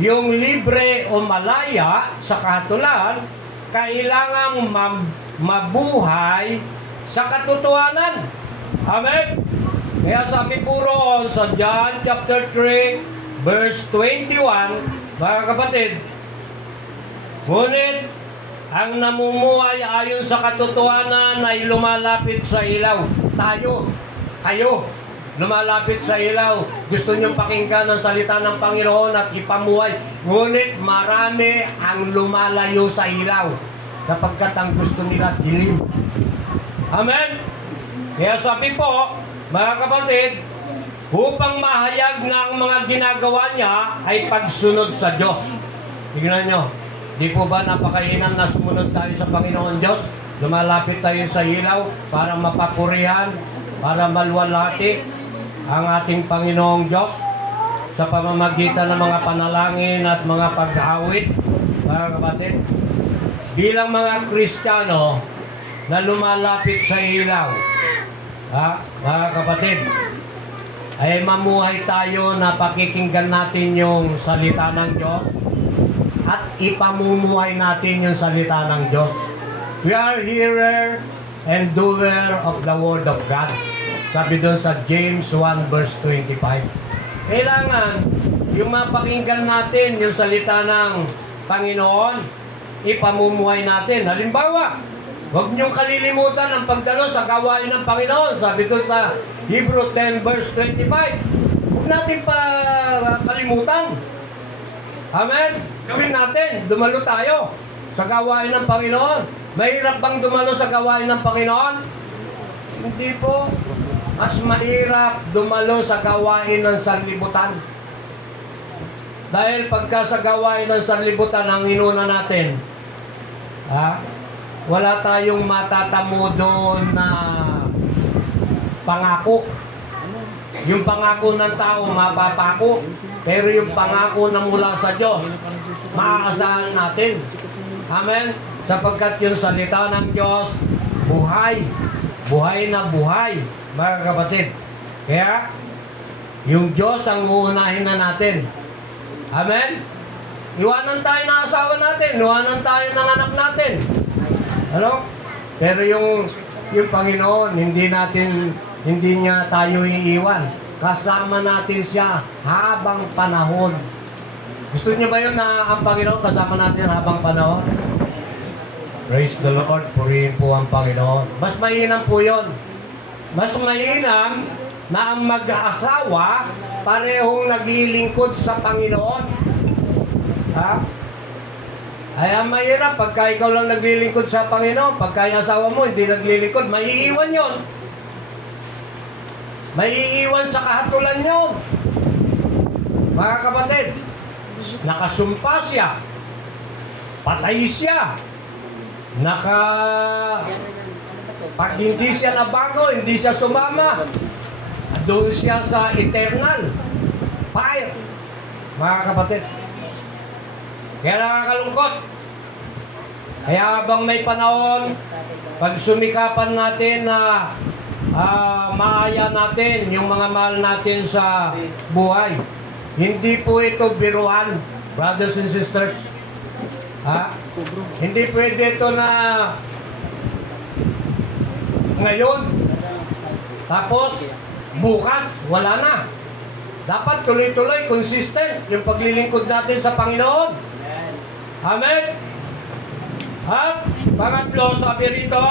yung libre o malaya sa kahatulan, kailangang mabuhay sa katotohanan. Amen? Kaya sabi po roon sa John chapter 3, verse 21, mga kapatid, ngunit ang namumuhay ayon sa katotohanan ay lumalapit sa ilaw. Kayo, lumalapit sa ilaw. Gusto niyong pakinggan ang salita ng Panginoon at ipamuhay. Ngunit marami ang lumalayo sa ilaw sapagkat ang gusto nila dilim. Amen? Kaya sabi po, mga kapatid, upang mahayag na ang mga ginagawa niya ay pagsunod sa Diyos. Tignan nyo, di po ba napakainam na sumunod tayo sa Panginoon Diyos? Lumalapit tayo sa ilaw para mapapurihan, para maluwalhati ang ating Panginoong Diyos sa pamamagitan ng mga panalangin at mga pag-awit. Mga kapatid, bilang mga Kristiyano na lumalapit sa ilaw, mga kapatid, ay mamuhay tayo na pakikinggan natin yung salita ng Diyos at ipamumuhay natin yung salita ng Diyos. We are hearer and doer of the Word of God. Sabi doon sa James 1 verse 25. Kailangan yung mapakinggan natin yung salita ng Panginoon, ipamumuhay natin. Halimbawa, huwag niyong kalilimutan ang pagdalo sa gawain ng Panginoon. Sabi doon sa Hebrew 10 verse 25. Huwag natin pa kalimutan. Amen? Gawin natin. Dumalo tayo sa gawain ng Panginoon. Mahirap bang dumalo sa gawain ng Panginoon? Hindi po. Mas mahirap dumalo sa gawain ng sanlibutan. Dahil pagka sa gawain ng sanlibutan ang inuna natin, wala tayong matatamo doon na pangako. Yung pangako ng tao, mapapako. Pero yung pangako na mula sa Diyos, maaasahan natin. Amen? Sapagkat yung salita ng Diyos, buhay. Buhay na buhay, mga kapatid. Kaya, yung Diyos ang uunahin na natin. Amen? Iwanan tayo ng asawa natin. Iwanan tayo ng anak natin. Ano? Pero yung Panginoon, hindi niya tayo iiwan. Kasama natin siya habang panahon. Gusto niyo ba yun na ang Panginoon kasama natin habang panahon? Praise the Lord. Purihin po ang Panginoon. Mas mainam po yun. Mas mainam na ang mag-aasawa parehong naglilingkod sa Panginoon. Ha? Ay, mahirap pagka ikaw lang naglilingkod sa Panginoon, pagka yung asawa mo hindi naglilingkod, maiiwan yon. Maiiwan sa kahatulan yon. Mga kapatid, nakasumpa siya, patay siya, pag hindi siya nabago, hindi siya sumama, doon siya sa eternal fire. Mga kapatid, kaya nakakalungkot. Kaya habang may panahon, pag sumikapan natin na maaya natin yung mga mahal natin sa buhay. Hindi po ito biruan, brothers and sisters. Hindi pwede ito na ngayon, tapos bukas, wala na. Dapat tuloy-tuloy, consistent yung paglilingkod natin sa Panginoon. Amen? At pangatlo, sabi rito,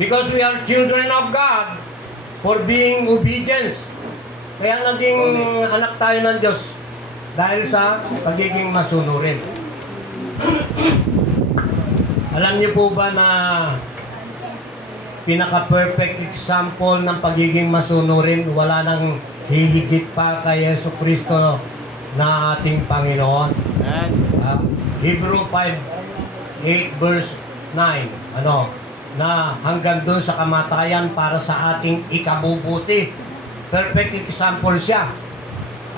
because we are children of God, for being obedience. Kaya naging anak tayo ng Diyos dahil sa pagiging masunurin. Alam niyo po ba na pinaka-perfect example ng pagiging masunurin, wala nang hihigit pa kay Jesucristo na ating Panginoon. Hebrew 5:8 verse 9, na hanggang doon sa kamatayan para sa ating ikabubuti. Perfect example siya.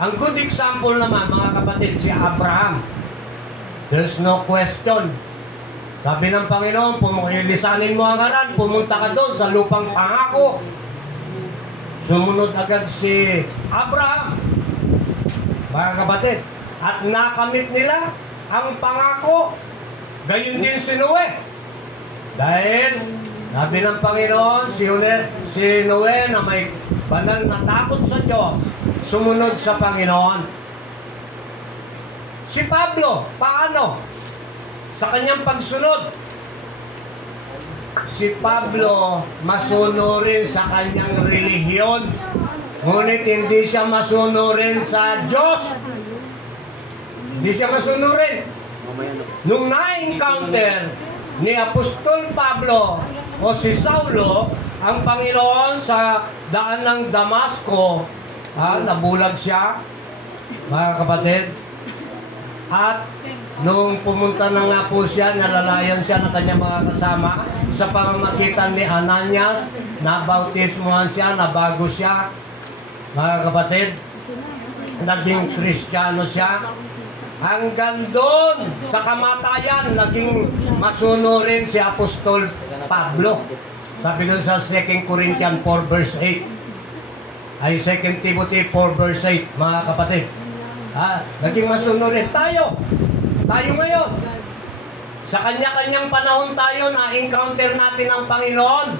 Ang good example naman, mga kapatid, si Abraham. There's no question. Sabi ng Panginoon, lisanin mo ang Haran, pumunta ka doon sa lupang pangako. Sumunod agad si Abraham. Mga kapatid, at nakamit nila ang pangako. Gayon din si Noe. Dahil sabi ng Panginoon, si Noe na may banal na takot sa Diyos, sumunod sa Panginoon. Si Pablo, paano? Sa kanyang pagsunod, si Pablo masunurin sa kanyang relihiyon, ngunit hindi siya masunurin sa Diyos. Hindi siya masunurin. Nung na-encounter ni Apostol Pablo o si Saulo ang Panginoon sa daan ng Damasco, nabulag siya, mga kapatid. At nung pumunta na nga po siya, nalalayan siya ng kanyang mga kasama sa pamamagitan ni Ananias, nabautismuhan siya, nabago siya, mga kapatid. Naging Kristiyano siya. Hanggang doon sa kamatayan, naging masunurin si Apostol Pablo. Sabi doon sa 2 Corinthians 4 verse 8. Ay 2 Timothy 4 verse 8, mga kapatid. Naging masunurin tayo. Tayo ngayon. Sa kanya-kanyang panahon tayo na-encounter natin ang Panginoon.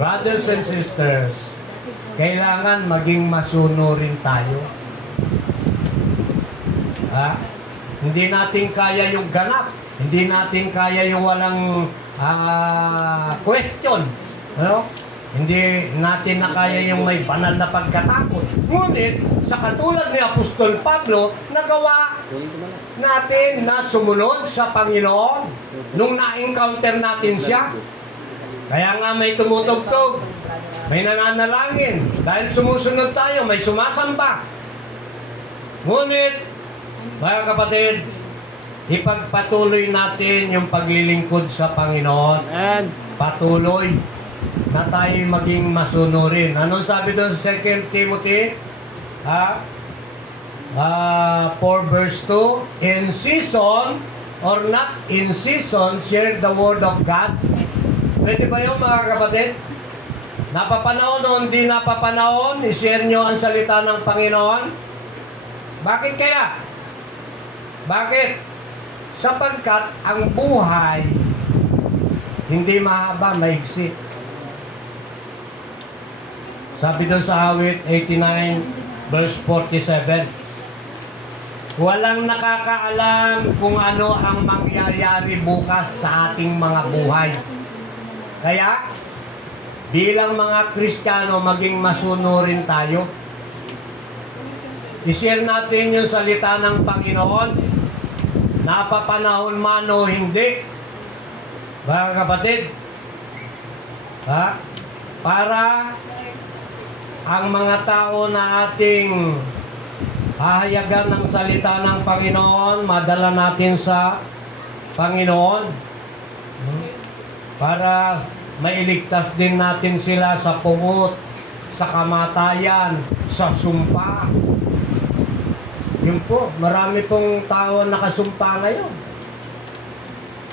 Brothers and sisters, kailangan maging masunurin tayo. Hindi natin kaya yung ganap. Hindi natin kaya yung walang question. Ano? Hindi natin na kaya yung may banal na pagkatakot. Ngunit, sa katulad ni Apostol Pablo, nagawa natin na sumunod sa Panginoon nung na-encounter natin siya. Kaya nga may tumutugtog, may nananalangin. Dahil sumusunod tayo, may sumasamba. Ngunit, mga kapatid, ipagpatuloy natin yung paglilingkod sa Panginoon. Amen. Patuloy na tayo maging masunurin. Anong sabi doon sa 2 Timothy? 4 verse 2, in season or not in season, share the word of God. Pwede ba yun, mga kapatid? Napapanahon o hindi napapanahon, i-share nyo ang salita ng Panginoon. Bakit kaya? Bakit? Sapagkat ang buhay hindi mahaba, maigsi. Sabi doon sa awit 89 verse 47, walang nakakaalam kung ano ang mangyayari bukas sa ating mga buhay. Kaya, bilang mga Kristiyano, maging masunurin tayo. I-share natin yung salita ng Panginoon, napapanahon man o hindi. Mga kapatid, para ang mga tao na ating hahayagan ng salita ng Panginoon, madala natin sa Panginoon para mailigtas din natin sila sa pungot, sa kamatayan, sa sumpa. Yun po, marami pong tao nakasumpa ngayon.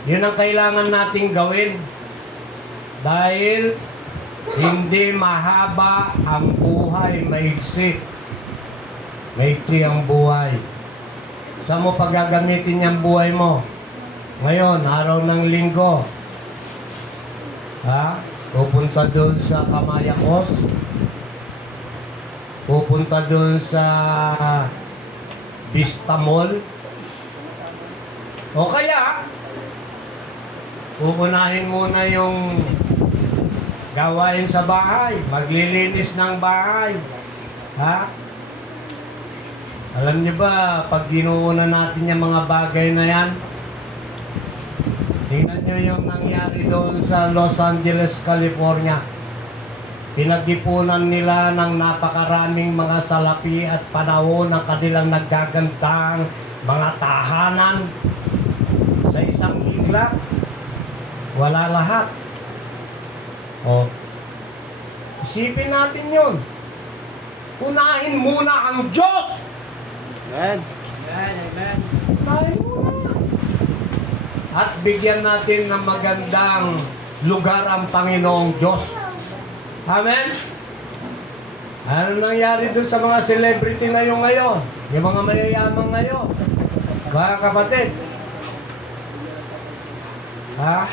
Yun ang kailangan nating gawin. Dahil hindi mahaba ang buhay, maigsi. Maigsi ang buhay. Saan mo paggagamitin yung buhay mo? Ngayon, araw ng linggo. Pupunta doon sa Kamayakos. Pupunta doon sa Vista Mall. O kaya, uunahin muna yung gawain sa bahay, maglilinis ng bahay. Alam niyo ba, pag ginuuna natin yung mga bagay na yan, tingnan niyo yung nangyari doon sa Los Angeles, California. Pinag-ipunan nila ng napakaraming mga salapi at panahon ng kanilang naggagandang mga tahanan sa isang iglap. Wala lahat. Isipin natin yun. Unahin muna ang Diyos. Amen. Amen. Unahin muna. At bigyan natin ng magandang lugar ang Panginoong Diyos. Amen? Ano nangyari dun sa mga celebrity na yung ngayon? Yung mga mayayaman ngayon? Mga kapatid? Ha?